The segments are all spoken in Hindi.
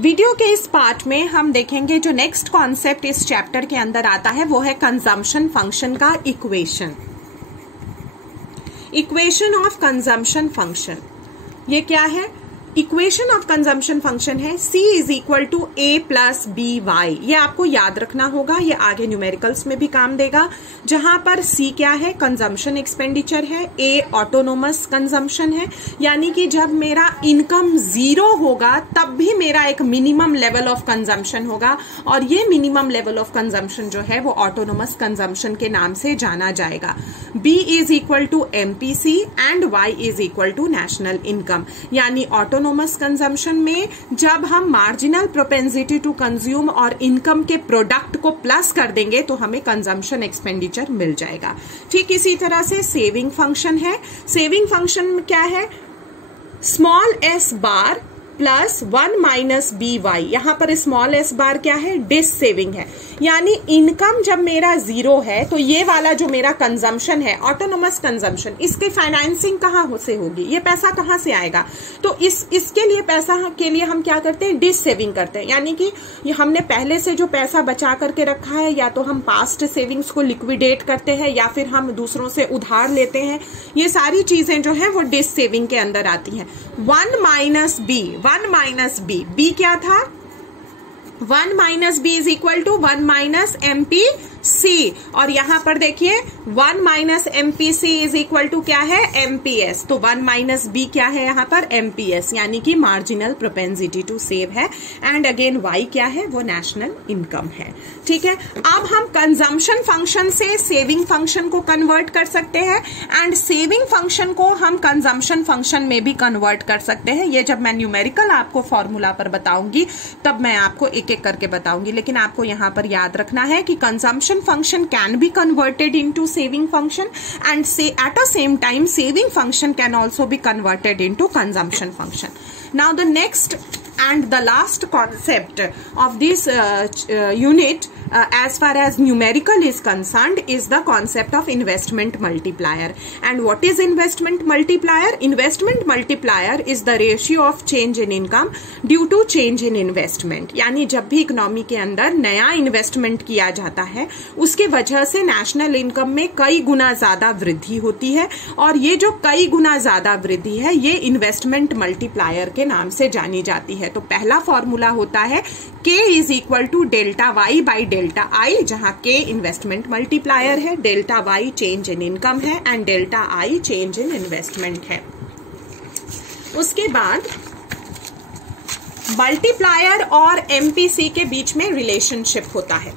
वीडियो के इस पार्ट में हम देखेंगे जो नेक्स्ट कॉन्सेप्ट इस चैप्टर के अंदर आता है वो है कंजम्पशन फंक्शन का इक्वेशन ऑफ कंजम्पशन फंक्शन। ये क्या है? इक्वेशन ऑफ कंजम्पशन फंक्शन है C is equal to A plus B Y. ये आपको याद रखना होगा, ये आगे न्यूमेरिकल्स में भी काम देगा। जहां पर C क्या है? कंजम्पशन एक्सपेंडिचर है, A ऑटोनोमस कंजम्पशन है, यानी कि जब मेरा इनकम जीरो होगा तब भी मेरा एक मिनिमम लेवल ऑफ कंजम्पशन होगा, और ये मिनिमम लेवल ऑफ कंजम्पशन जो है वो ऑटोनोमस कंजम्पशन के नाम से जाना जाएगा। B is equal to MPC and Y is equal to national income, यानी ऑटोनोमस कंजम्पशन में जब हम मार्जिनल प्रोपेंसिटी टू कंज्यूम और इनकम के प्रोडक्ट को प्लस कर देंगे तो हमें कंजम्पशन एक्सपेंडिचर मिल जाएगा। ठीक इसी तरह से सेविंग फंक्शन है। सेविंग फंक्शन क्या है? स्मॉल s बार प्लस 1 माइनस बी वाई। यहां पर स्मॉल s बार क्या है? डिस सेविंग है, यानी इनकम जब मेरा जीरो है तो ये वाला जो मेरा कंजम्पशन है ऑटोनोमस कंजम्पशन, इसके फाइनेंसिंग कहां से होगी? ये पैसा कहां से आएगा? तो इसके लिए पैसा के लिए हम क्या करते हैं? डिस सेविंग करते हैं, यानी कि ये हमने पहले से जो पैसा बचा करके रखा है या तो हम पास्ट सेविंग्स को लिक्विडेट करते हैं या फिर हम दूसरों से उधार लेते हैं। ये सारी चीजें जो है वो डिस सेविंग के अंदर आती हैं। 1 माइनस बी, बी क्या था? 1 minus B is equal to 1 minus MPC, और यहां पर देखिए 1 minus MPC is equal to क्या है? MPS। तो 1 माइनस बी क्या है यहां पर? MPS, यानी कि मार्जिनल प्रोपेंसिटी टू सेव है, एंड अगेन Y क्या है? वो नेशनल इनकम है। ठीक है, अब हम कंजम्पशन फंक्शन से सेविंग फंक्शन को कन्वर्ट कर सकते हैं, एंड सेविंग फंक्शन को हम कंजम्पशन फंक्शन में भी कन्वर्ट कर सकते हैं। ये जब मैं न्यूमेरिकल आपको फॉर्मूला पर बताऊंगी तब मैं आपको एक एक करके बताऊंगी, लेकिन आपको यहां पर याद रखना है कि consumption function can be converted into saving function, and at the same time saving function can also be converted into consumption function. Now the next and the last concept of this unit as far as numerical is concerned is the concept of investment multiplier. And what is investment multiplier? Investment multiplier is the ratio of change in income due to change in investment. यानी जब भी इकोनॉमी के अंदर नया इन्वेस्टमेंट किया जाता है उसके वजह से नेशनल इनकम में कई गुना ज्यादा वृद्धि होती है, और ये जो कई गुना ज्यादा वृद्धि है ये इन्वेस्टमेंट मल्टीप्लायर के नाम से जानी जाती है। तो पहला फॉर्मूला होता है K is equal to delta Y by delta I, जहां K इन्वेस्टमेंट मल्टीप्लायर है, delta Y change in income है, and delta I change in investment है। उसके बाद मल्टीप्लायर और MPC के बीच में रिलेशनशिप होता है।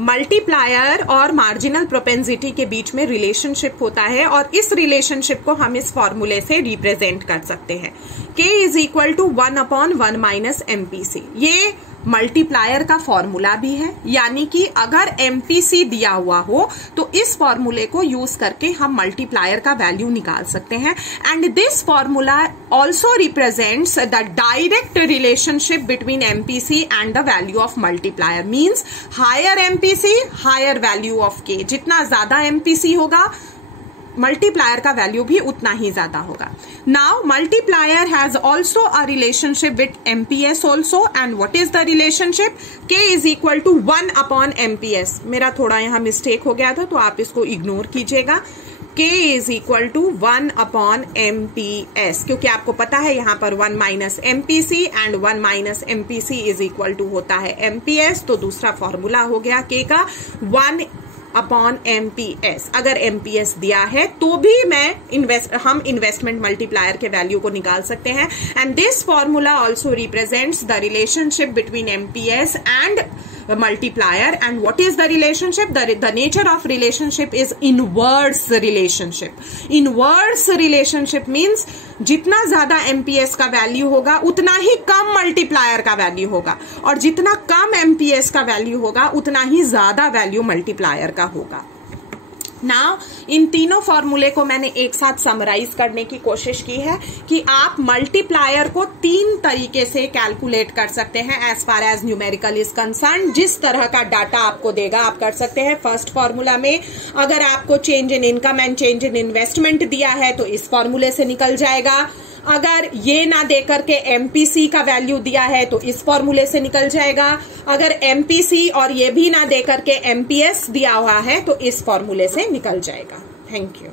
मल्टीप्लायर और मार्जिनल प्रोपेंसिटी के बीच में रिलेशनशिप होता है, और इस रिलेशनशिप को हम इस फॉर्मूले से रिप्रेजेंट कर सकते हैं। K is equal to 1/1 minus MPC। ये मल्टीप्लायर का फॉर्मूला भी है, यानी कि अगर MPC दिया हुआ हो तो इस फॉर्मूले को यूज करके हम मल्टीप्लायर का वैल्यू निकाल सकते हैं। And this formula also represents the direct relationship between MPC and the value of multiplier. Means higher MPC higher value of K। जितना ज्यादा MPC होगा मल्टीप्लायर का वैल्यू भी उतना ही ज्यादा होगा। Now multiplier has also a relationship with MPS also, and what is the relationship? K is equal to 1/MPS। मेरा थोड़ा यहाँ मिस्टेक हो गया था तो आप इसको इग्नोर कीजिएगा। K is equal to 1/MPS, क्योंकि आपको पता है यहाँ पर 1 minus MPC and 1 minus MPC is equal to होता है MPS। तो दूसरा फॉर्मूला हो गया K का 1/MPS। अगर MPS दिया है तो भी हम इन्वेस्टमेंट मल्टीप्लायर के वैल्यू को निकाल सकते हैं। And this formula also represents the relationship between MPS and multiplier. And what is the relationship? The nature of relationship is inverse relationship. Inverse relationship means जितना ज्यादा MPS का वैल्यू होगा उतना ही कम मल्टीप्लायर का वैल्यू होगा, और जितना कम MPS का वैल्यू होगा उतना ही ज्यादा वैल्यू मल्टीप्लायर का होगा। नाउ इन तीनों फॉर्मूले को मैंने एक साथ समराइज करने की कोशिश की है कि आप मल्टीप्लायर को 3 तरीके से कैलकुलेट कर सकते हैं as far as numerical is concern. जिस तरह का डाटा आपको देगा आप कर सकते हैं। फर्स्ट फॉर्मूला में अगर आपको change in income and change in investment दिया है तो इस फॉर्मूले से निकल जाएगा। अगर ये ना देकर के एमपीसी का वैल्यू दिया है तो इस फॉर्मूले से निकल जाएगा। अगर एमपीसी और ये भी ना देकर के एमपीएस दिया हुआ है तो इस फॉर्मूले से निकल जाएगा। Thank you.